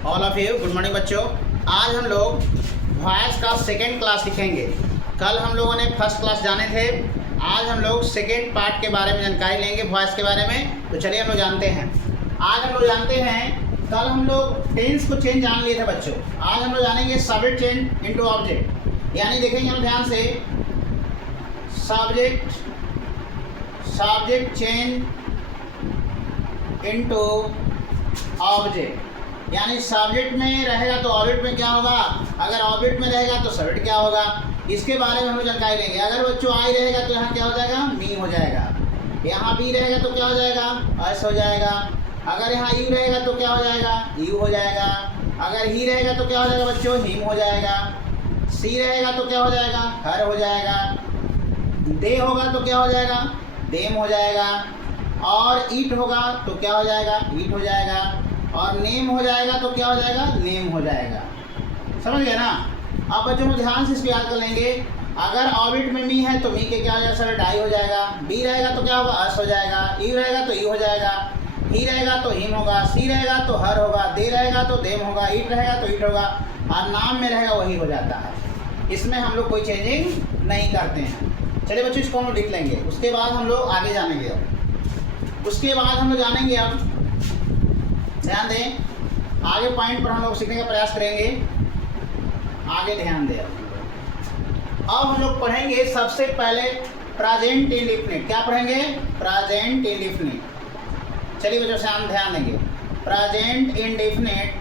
All of you good morning बच्चों। आज हम लोग वॉइस का सेकेंड क्लास सीखेंगे। कल हम लोगों ने फर्स्ट क्लास जाने थे, आज हम लोग सेकेंड पार्ट के बारे में जानकारी लेंगे वॉइस के बारे में। तो चलिए हम लोग जानते हैं। आज हम लोग जानते हैं, कल हम लोग टेंस को चेंज जान लिए थे बच्चों। आज हम लोग जानेंगे सब्जेक्ट चेंज इनटू ऑब्जेक्ट, यानी देखेंगे हम ध्यान से सब्जेक्ट चेंज इनटू ऑब्जेक्ट, यानी सब्जेक्ट में रहेगा तो ऑब्जेक्ट में क्या होगा, अगर ऑब्जेक्ट में रहेगा तो सब्जेक्ट क्या होगा, इसके बारे में हम लोग जानकारी लेंगे। अगर बच्चों आई रहेगा तो यहाँ क्या हो जाएगा, मी हो जाएगा। यहाँ बी रहेगा तो क्या हो जाएगा, एस हो जाएगा। अगर यहाँ यू रहेगा तो क्या हो जाएगा, यू हो जाएगा। अगर ही रहेगा तो क्या हो जाएगा बच्चों, हिम हो जाएगा। सी रहेगा तो क्या हो जाएगा, हर हो जाएगा। दे होगा तो क्या हो जाएगा, देम हो जाएगा। और ईट होगा तो क्या हो जाएगा, ईट हो जाएगा। और नेम हो जाएगा तो क्या हो जाएगा, नेम हो जाएगा। समझ गए ना। अब बच्चों को ध्यान से इसको याद कर लेंगे। अगर ऑब्जेक्ट में मी है तो मी के क्या हो जाएगा, सर डाई हो जाएगा। बी रहेगा तो क्या होगा, अस हो जाएगा। यू रहेगा तो यू हो जाएगा। ही रहेगा तो हिम होगा। सी रहेगा तो हर होगा। दे रहेगा तो देम होगा। ईट रहेगा तो ईट होगा। और नाम में रहेगा वही हो जाता है। इसमें हम लोग कोई चेंजिंग नहीं करते हैं। चलिए बच्चों इसको हम लोग लिख लेंगे, उसके बाद हम लोग आगे जानेंगे। अब उसके बाद हम लोग जानेंगे, अब ध्यान दें, आगे पॉइंट पर हम लोग सीखने का प्रयास करेंगे। आगे ध्यान दें। अब हम लोग पढ़ेंगे सबसे पहले प्रेजेंट इंडेफिनिट। क्या पढ़ेंगे, प्रेजेंट इंडेफिनिट। चलिए बच्चों से ध्यान देंगे। प्रेजेंट इंडेफिनिट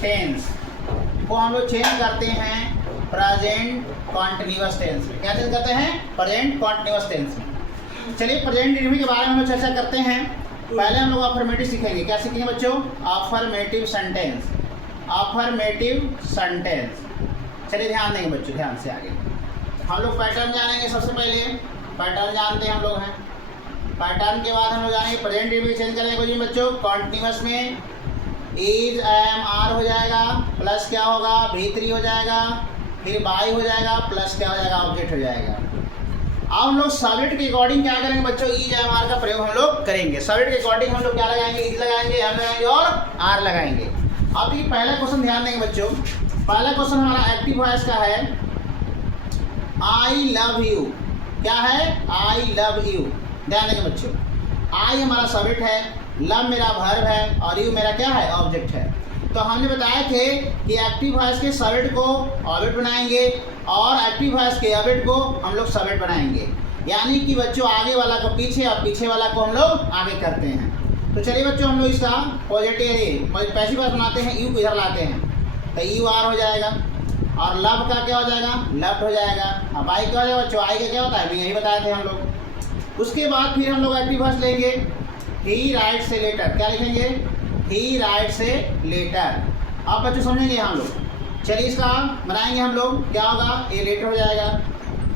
टेंस को हम लोग चेंज करते हैं प्रेजेंट कॉन्टिन्यूअस टेंस में। क्या चेंज करते हैं, प्रेजेंट कॉन्टिन्यूअस टेंस में। चलिए प्रेजेंट इंडेफिनिट के बारे में हम लोग चर्चा करते हैं। पहले हम लोग अफर्मेटिव सीखेंगे। क्या सीखेंगे बच्चों, अफर्मेटिव सेंटेंस। Affirmative sentence. चलिए ध्यान देंगे बच्चों, ध्यान से आगे हम लोग पैटर्न जानेंगे। सबसे पहले पैटर्न जानते हैं हम लोग हैं। पैटर्न के बाद हम लोग जानेंगे प्रेजेंट इंडेफिनिट चेंज करेंगे बच्चों। कॉन्टिन्यूअस में इज एम आर हो जाएगा, प्लस क्या होगा, भी3 हो जाएगा, फिर बाई हो जाएगा, प्लस क्या हो जाएगा, ऑब्जेक्ट हो जाएगा। अब हम लोग सब्जेक्ट के अकॉर्डिंग क्या करेंगे बच्चों, इज एम आर का प्रयोग हम लोग करेंगे। सब्जेक्ट के अकॉर्डिंग हम लोग क्या लगाएंगे, इज लगाएंगे, एम लगाएंगे और आर लगाएंगे। अब ये पहला क्वेश्चन ध्यान देंगे बच्चों। पहला क्वेश्चन हमारा एक्टिव वॉइस का है, आई लव यू। क्या है, आई लव यू। ध्यान देंगे बच्चों, आई हमारा सब्जेक्ट है, लव मेरा वर्ब है और यू मेरा क्या है, ऑब्जेक्ट है। तो हमने बताए थे कि एक्टिव वॉइस के सब्जेक्ट को ऑब्जेक्ट बनाएंगे और एक्टिव वॉइस के ऑब्जेक्ट को हम लोग सब्जेक्ट बनाएंगे। यानी कि बच्चों आगे वाला को पीछे और पीछे वाला को हम लोग आगे करते हैं। तो चलिए बच्चों हम लोग इसका पॉजिटिव पैसिव वॉइस बनाते हैं, यू को इधर लाते हैं तो यू आर हो जाएगा। और लव का क्या हो जाएगा, लव्ड हो जाएगा। अब आई क्या हो जाएगा बच्चों, आई का क्या होता है, यही बताए थे हम लोग। उसके बाद फिर हम लोग एक्टिव वॉइस लेंगे, ही राइट से लेटर। क्या लिखेंगे, ही राइट से लेटर। अब बच्चों समझेंगे हम लोग। चलिए इसका बनाएंगे हम लोग। क्या होगा, ए लेटर हो जाएगा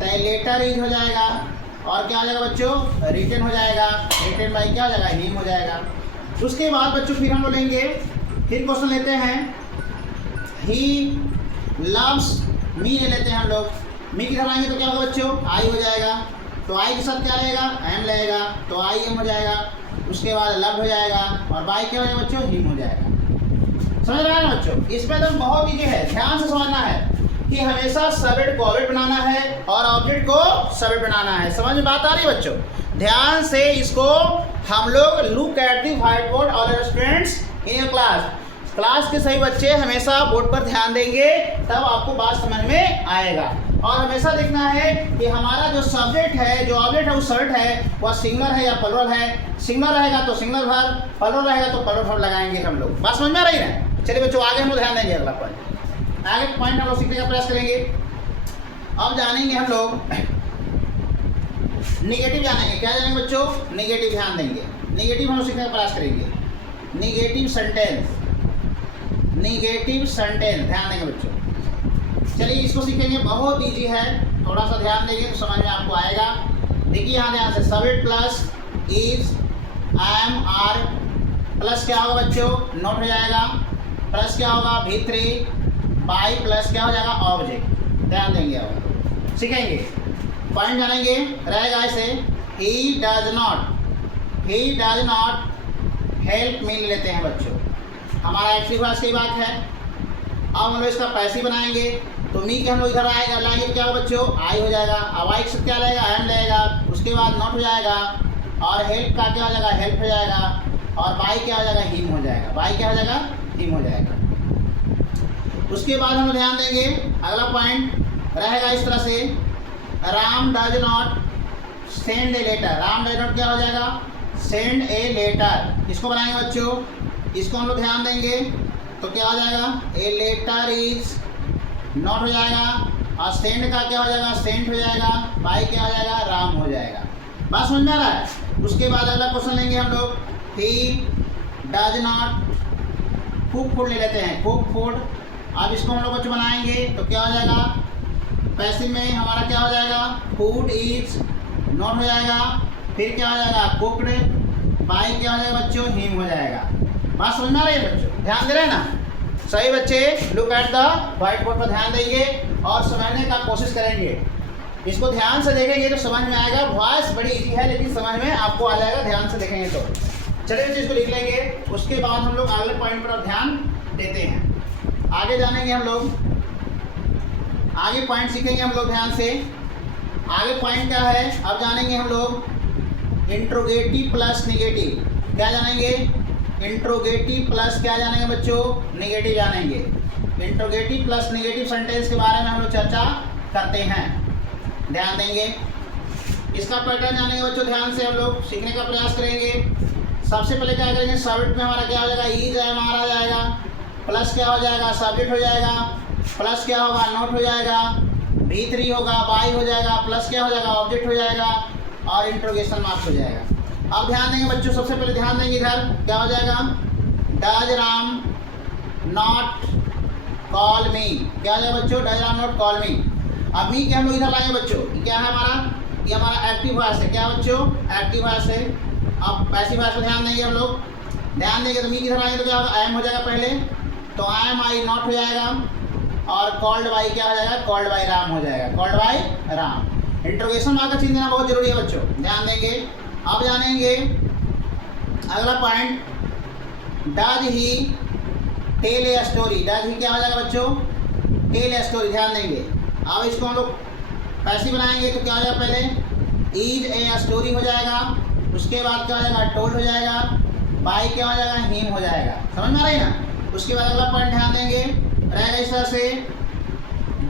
तो लेटर इज हो जाएगा। और क्या हो जाएगा बच्चों, रिटन हो जाएगा। रिटन बाई क्या हो जाएगा, हिम हो जाएगा। उसके बाद बच्चों फिर हम लोग लेंगे, फिर क्वेश्चन लेते हैं, ही लव्स मी ले लेते हैं हम लोग। मी की तरफ आएंगे तो क्या होगा बच्चों, आई हो जाएगा। तो आई के साथ क्या रहेगा, एम लगेगा तो आई एम हो जाएगा। उसके बाद लव हो जाएगा और बाई क्या हो जाएगा बच्चों, हिम हो जाएगा। समझ रहे हैं ना बच्चों। इसमें तो बहुत ईजी है, ध्यान से समझना है कि हमेशा सब्जेक्ट को ऑब्जेक्ट बनाना है और ऑब्जेक्ट को सब्जेक्ट बनाना है। समझ में बात आ रही है बच्चों। ध्यान से इसको हम लोग look at the whiteboard और students in your class. Class के सभी बच्चे हमेशा बोर्ड पर ध्यान देंगे, तब आपको बात समझ में आएगा। और हमेशा देखना है कि हमारा जो सब्जेक्ट है, जो ऑब्जेक्ट है, वो सब्जेक्ट है, वह सिंगुलर है या प्लुरल है। सिंगुलर रहेगा तो सिंगुलर वर्ब, प्लुरल रहेगा तो प्लुरल वर्ब लगाएंगे हम लोग। बात समझ में आ रही है। चलिए बच्चों आगे हम लोग ध्यान देंगे, अगला पॉइंट, आगे पॉइंट हम लोग सीखने का प्रयास करेंगे। अब जानेंगे हम लोग निगेटिव जानेंगे। क्या जानेंगे बच्चों, निगेटिव। ध्यान देंगे, निगेटिव हम लोग सीखने का प्रयास करेंगे। Negative sentence, negative sentence. ध्यान देंगे बच्चों। चलिए इसको सीखेंगे, बहुत इजी है, थोड़ा सा ध्यान देंगे तो समझ में आपको आएगा। देखिए यहाँ ध्यान से, subject plus is M R plus क्या होगा बच्चों, नोट हो जाएगा। प्लस क्या होगा, भी3 बाई प्लस क्या हो जाएगा, ऑब्जेक्ट। ध्यान देंगे, अब सीखेंगे, पॉइंट जानेंगे। रहेगा ऐसे, he does not help me ले लेते हैं बच्चों। हमारा एक्टिव वॉइस की बात है। अब हम लोग इसका पैसिव बनाएंगे, तो मी के हम लोग इधर आएगा लाएंगे, क्या हो बच्चों, आई हो जाएगा। अब आई से क्या लगेगा, एम लगेगा, उसके बाद नॉट हो जाएगा, और हेल्प का क्या हो जाएगा, हेल्प हो जाएगा, और बाई क्या हो जाएगा, हिम हो जाएगा। बाई क्या हो जाएगा, हिम हो जाएगा। उसके बाद हम लोग ध्यान देंगे, अगला पॉइंट रहेगा इस तरह से, Ram does not send a letter. Ram does not क्या हो जाएगा, सेंड ए लेटर। इसको बनाएंगे बच्चों, इसको हम लोग ध्यान देंगे, तो क्या हो जाएगा, ए लेटर इज नॉट हो जाएगा, और सेंड का क्या हो जाएगा, सेंट हो जाएगा, बाई क्या हो जाएगा, राम हो जाएगा। बात समझ में आ रहा है। उसके बाद अगला क्वेश्चन लेंगे हम लोग, he does not cook food ले लेते हैं, कुक फूड। अब इसको हम लोग बच्चों बनाएंगे, तो क्या हो जाएगा, पैसिव में हमारा क्या हो जाएगा, फूड इज नॉट हो जाएगा, फिर क्या हो जाएगा, कुकड, बाई क्या हो जाएगा बच्चों, हिम हो जाएगा। बात समझ में आ रही है बच्चों, ध्यान दे रहे हैं ना सही बच्चे। Look at the white board पर ध्यान देंगे और समझने का कोशिश करेंगे। इसको ध्यान से देखेंगे तो समझ में आएगा। वॉइस बड़ी इजी है लेकिन समझ में आपको आ जाएगा ध्यान से देखेंगे तो। चलिए बच्चे इसको लिख लेंगे, उसके बाद हम लोग अगले पॉइंट पर ध्यान देते हैं। आगे जानेंगे हम लोग, आगे पॉइंट सीखेंगे हम लोग ध्यान से। आगे पॉइंट क्या है, अब जानेंगे हम लोग इंट्रोगेटिव प्लस निगेटिव। क्या जानेंगे, इंट्रोगेटिव प्लस क्या जानेंगे बच्चों, निगेटिव जानेंगे। इंट्रोगेटिव प्लस निगेटिव सेंटेंस के बारे में हम लोग चर्चा करते हैं, ध्यान देंगे। इसका पैटर्न जानेंगे बच्चों, ध्यान से हम लोग सीखने का प्रयास करेंगे। सबसे पहले क्या करेंगे, सब्जेक्ट में हमारा क्या हो जाएगा, इज एम आ जाएगा, प्लस क्या हो जाएगा, सब्जेक्ट हो जाएगा, प्लस क्या होगा, नोट हो जाएगा, V3 होगा, बाई हो जाएगा, प्लस क्या हो जाएगा, ऑब्जेक्ट हो जाएगा, और इंट्रोगेशन मार्क्स हो जाएगा। अब ध्यान देंगे बच्चों, सबसे पहले ध्यान देंगे इधर क्या हो जाएगा, डज राम नॉट कॉल मी। क्या हो जाएगा बच्चों, डज राम नॉट कॉल मी। अब मी के हम लोग इधर लाएंगे बच्चों, क्या है हमारा, ये हमारा एक्टिव वॉइस है। क्या बच्चों, एक्टिव वॉइस है। अब पैसिव वॉइस पर ध्यान देंगे हम लोग, ध्यान देंगे तो मी किधर आएंगे तो क्या होगा, आई एम हो जाएगा पहले, तो आई एम आई नॉट हो जाएगा, और कॉल्ड बाई क्या हो जाएगा, कॉल्ड बाई राम हो जाएगा, called by Ram. Interrogation mark का चिन्ह देना बहुत जरूरी है बच्चों, ध्यान देंगे। अब जानेंगे अगला point, does he tell a story. Does he क्या हो जाएगा बच्चों, टेल ए स्टोरी, ध्यान देंगे। अब इसको हम लोग पैसिव बनाएंगे तो क्या हो जाएगा, पहले इज ए स्टोरी हो जाएगा, उसके बाद क्या हो जाएगा, टोल्ड हो जाएगा, बाई क्या हो जाएगा, हिम हो जाएगा। समझ में आ रही है ना। उसके बाद अगला पॉइंट ध्यान देंगे, रहेगा इस तरह से,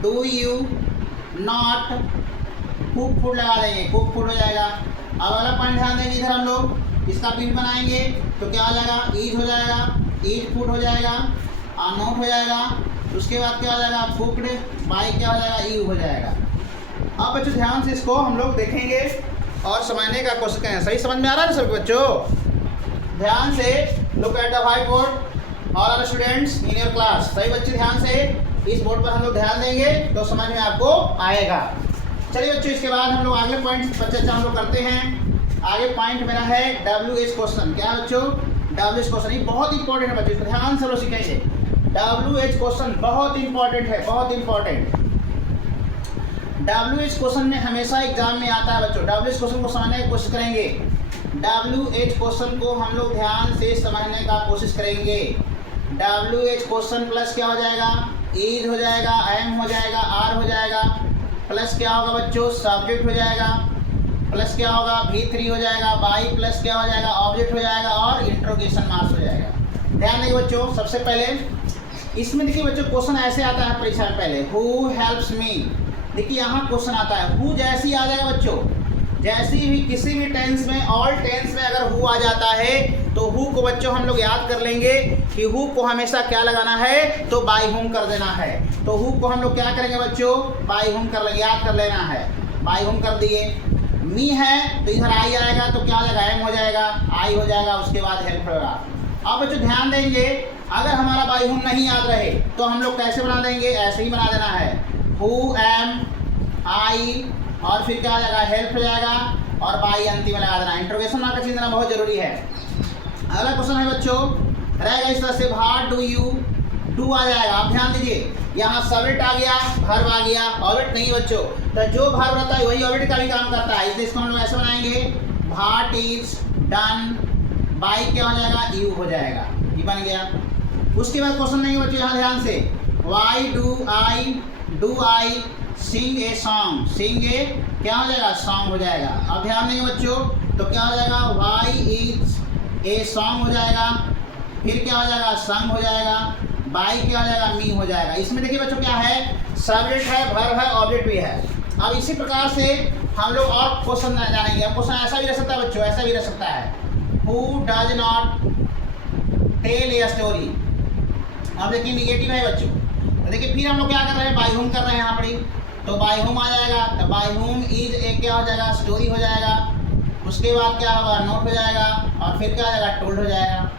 do you not cook food लगा देंगे, कुक फूड हो जाएगा। अब अगला पॉइंट ध्यान देंगे इधर हम लोग, इसका पिन बनाएंगे तो क्या हो जाएगा, ईज हो जाएगा, ईज फूड हो जाएगा, और नोट हो जाएगा, उसके बाद क्या हो जाएगा, कुकड, बाई क्या हो जाएगा, यू हो जाएगा। अब बच्चों ध्यान से इसको हम लोग देखेंगे और समझने का कोशिश करें। सही समझ में आ रहा है सभी बच्चों, ध्यान से look at the white board all are students in your class. सही बच्चे ध्यान से इस बोर्ड पर हम लोग ध्यान देंगे तो समझ में आपको आएगा। चलिए बच्चों, इसके बाद हम लोग अगले पॉइंट पर चर्चा हम लोग करते हैं। आगे पॉइंट मेरा है WH क्वेश्चन। क्या बच्चों, WH क्वेश्चन, ये बहुत इंपॉर्टेंट है बच्चों, इसको ध्यान से लोग सीखेंगे। WH क्वेश्चन बहुत इंपॉर्टेंट है, बहुत इंपॉर्टेंट। WH क्वेश्चन में हमेशा एग्जाम में आता है बच्चों। WH क्वेश्चन को समझने की कोशिश करेंगे। WH क्वेश्चन को हम लोग ध्यान से समझने का कोशिश करेंगे। WH क्वेश्चन प्लस क्या हो जाएगा, इज हो जाएगा, एम हो जाएगा, आर हो जाएगा, प्लस क्या होगा बच्चों, सब्जेक्ट हो जाएगा, प्लस क्या होगा, V3 हो जाएगा, बाई प्लस क्या हो जाएगा, ऑब्जेक्ट हो जाएगा, और इंट्रोगेशन मार्क्स हो जाएगा। ध्यान देंगे बच्चों, सबसे पहले इसमें देखिए बच्चों क्वेश्चन ऐसे आता है परीक्षा में, पहले हु हेल्प्स मी। देखिए यहाँ क्वेश्चन आता है हु, जैसे ही आ जाएगा बच्चों, जैसी भी किसी भी टेंस में, ऑल टेंस में अगर हु आ जाता है तो हु को बच्चों हम लोग याद कर लेंगे कि हु को हमेशा क्या लगाना है, तो बाई हुम कर देना है। तो हु को हम लोग क्या करेंगे बच्चों, बाई हुम कर लेंगे, याद कर लेना है, बाई हुम कर दिए। मी है तो इधर आई आएगा तो क्या हो जाएगा, एम हो जाएगा, आई हो जाएगा, उसके बाद हेल्प होगा। अब बच्चों ध्यान देंगे, अगर हमारा बाई हुम नहीं याद रहे तो हम लोग कैसे बना देंगे, ऐसे ही बना देना है, हु एम आई, और फिर क्या हो जाएगा, हेल्प हो जाएगा, और बाई अंतिम में लगा देना। इंट्रोगेशन मार्क का चिन्ह देना बहुत जरूरी है। अगला क्वेश्चन है बच्चों, रहेगा इस तरह से, व्हाट डू यू डू आ जाएगा। आप ध्यान दीजिए, यहाँ सब्जेक्ट आ गया, वर्ब आ गया, ऑब्जेक्ट नहीं बच्चों, तो जो वर्ब रहता है वही ऑब्जेक्ट का भी काम करता है, इसलिए इसको हम लोग ऐसे बनाएंगे, व्हाट इज डन बाई क्या हो जाएगा, यू हो जाएगा, ये बन गया। उसके बाद क्वेश्चन नहीं बच्चों यहाँ ध्यान से, why do I sing a song, sing a क्या हो जाएगा, सॉन्ग हो जाएगा। अब ध्यान देंगे बच्चों, तो क्या हो जाएगा, वाई इज ए सॉन्ग हो जाएगा, फिर क्या हो जाएगा, संग हो जाएगा, बाई क्या हो जाएगा, मी हो जाएगा। इसमें देखिए बच्चों क्या है, सब्जेक्ट है, वर्ब है, ऑब्जेक्ट भी है। अब इसी प्रकार से हम लोग और क्वेश्चन जानेंगे। अब क्वेश्चन ऐसा भी रह सकता है बच्चों, ऐसा भी रह सकता है, who does not tell a story. अब देखिए निगेटिव है बच्चों, तो देखिए फिर हम लोग क्या कर रहे हैं, बाई होम कर रहे हैं यहाँ पर, तो बाई होम आ जाएगा, तो बाई होम इज एक क्या हो जाएगा, स्टोरी हो जाएगा। उसके बाद क्या होगा, नोट हो जाएगा, और फिर क्या हो जाएगा, टोल्ड हो जाएगा।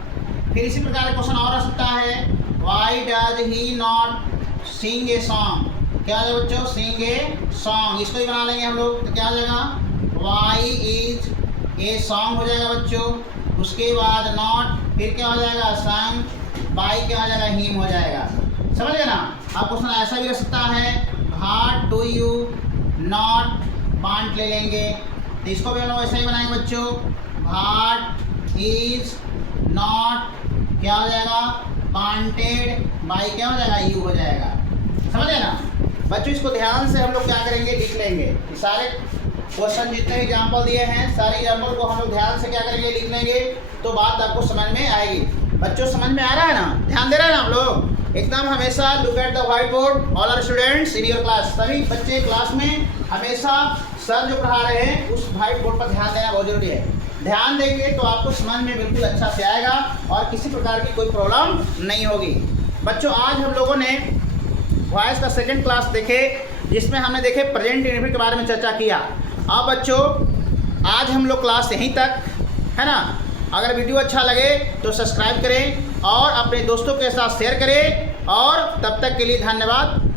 फिर इसी प्रकार का क्वेश्चन और आ सकता है, why does he not sing a song, क्या है बच्चों, सिंग ए सॉन्ग। इसको ही बना लेंगे हम लोग, तो क्या हो जाएगा, वाई इज ए सॉन्ग हो जाएगा बच्चों। उसके बाद नॉट, फिर क्या हो जाएगा, संग, बाई क्या हो जाएगा, हिम हो जाएगा। समझ गए ना। अब क्वेश्चन ऐसा भी रह सकता है, what do you not want ले लेंगे, तो इसको भी हम लोग ऐसा ही बनाएंगे बच्चों, व्हाट इज नॉट क्या हो जाएगा, वांटेड, बाई क्या हो जाएगा, यू हो जाएगा। समझे ना बच्चों। इसको ध्यान से हम लोग क्या करेंगे, लिख लेंगे। कि सारे क्वेश्चन जितने एग्जाम्पल दिए हैं, सारे एग्जाम्पल को हम लोग ध्यान से क्या करेंगे, लिख लेंगे, तो बात आपको समझ में आएगी। बच्चों समझ में आ रहा है ना, ध्यान दे रहे हैं ना आप लोग एकदम। हमेशा look at the white board, all are students in your class. सभी बच्चे क्लास में हमेशा सर जो पढ़ा रहे हैं उस व्हाइट बोर्ड पर ध्यान देना बहुत जरूरी है। ध्यान देंगे तो आपको समझ में बिल्कुल अच्छा से आएगा और किसी प्रकार की कोई प्रॉब्लम नहीं होगी। बच्चों आज हम लोगों ने वॉइस का सेकंड क्लास देखे, जिसमें हमने देखे प्रेजेंट इंडेफिनिट के बारे में चर्चा किया। अब बच्चों आज हम लोग क्लास यहीं तक है ना। अगर वीडियो अच्छा लगे तो सब्सक्राइब करें और अपने दोस्तों के साथ शेयर करें, और तब तक के लिए धन्यवाद।